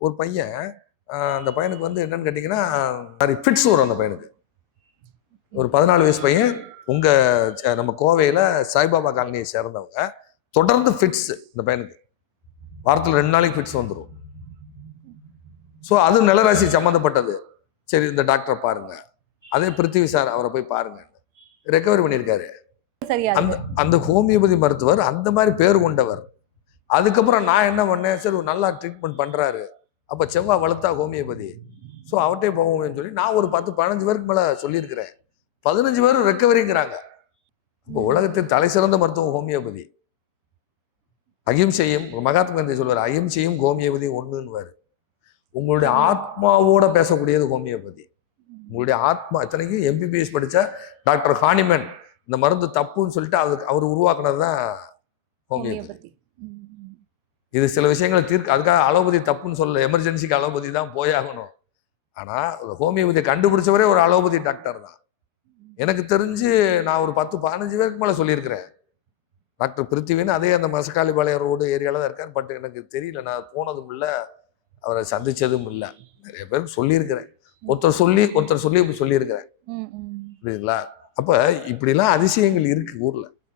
ஒரு பையன் அந்த பையனுக்கு வந்து என்னன்னு கேட்டிங்கன்னா சாரி ஃபிட்ஸ் வரும் அந்த பையனுக்கு. ஒரு பதினாலு வயசு பையன் உங்க ச- நம்ம கோவையில சாய்பாபா காலனியை சேர்ந்தவங்க. தொடர்ந்து ஃபிட்ஸ் இந்த பையனுக்கு. வாரத்தில் ரெண்டு நாளைக்கு ஃபிட்ஸ் வந்துடும் ஸோ அது நிலராசி சம்மந்தப்பட்டது சரி இந்த டாக்டரை பாருங்க. அதே பிருத்திவி சார் அவரை போய் பாருங்க. ரெக்கவரி பண்ணியிருக்காரு. அந்த அந்த ஹோமியோபதி மருத்துவர் அந்த மாதிரி பேர் கொண்டவர். அதுக்கப்புறம் நான் என்ன பண்ணேன்? சரி நல்லா ட்ரீட்மெண்ட் பண்றாரு. அப்போ செவ்வாய் வளர்த்தா ஹோமியோபதி. ஸோ அவர்கிட்டே போவோம்னு சொல்லி நான் ஒரு பத்து பதினஞ்சு பேருக்கு மேலே சொல்லியிருக்கிறேன். பதினஞ்சு பேரும் ரெக்கவரிங்கிறாங்க. இப்போ உலகத்தில் தலை சிறந்த மருத்துவம் ஹோமியோபதி. அகிம்சையும் மகாத்மா காந்தி சொல்வார் அகிம்சையும் ஹோமியோபதி ஒன்றுன்னுவார் உங்களுடைய ஆத்மாவோட பேசக்கூடியது ஹோமியோபதி. உங்களுடைய ஆத்மா இத்தனைக்கும் எம்பிபிஎஸ் படித்த டாக்டர் ஹானிமன் இந்த மருந்து தப்புன்னு சொல்லிட்டு அதுக்கு அவர் உருவாக்குனது தான் ஹோமியோபதி. இது சில விஷயங்களை தீர்க்க அதுக்காக அலோபதி தப்புன்னு சொல்லல எமர்ஜென்சிக்கு அலோபதி தான் போயாகணும் ஆனால் ஹோமியோபதியை கண்டுபிடிச்சவரே ஒரு அலோபதி டாக்டர் தான். எனக்கு தெரிஞ்சு நான் ஒரு பத்து பதினஞ்சு பேருக்கு மேலே சொல்லியிருக்கிறேன். டாக்டர் பிருத்திவின்னு அதே அந்த மசக்காளிபாளையம் ரோடு ஏரியாவில் தான் இருக்கார். பட் எனக்கு தெரியல நான் போனதும் இல்லை அவரை சந்திச்சதும் இல்லை. நிறைய பேருக்கு சொல்லியிருக்கிறேன். ஒருத்தர் சொல்லி ஒருத்தர் சொல்லி இப்படி சொல்லியிருக்கிறேன். புரியுதுங்களா? அப்போ இப்படிலாம் அதிசயங்கள் இருக்கு ஊரில்.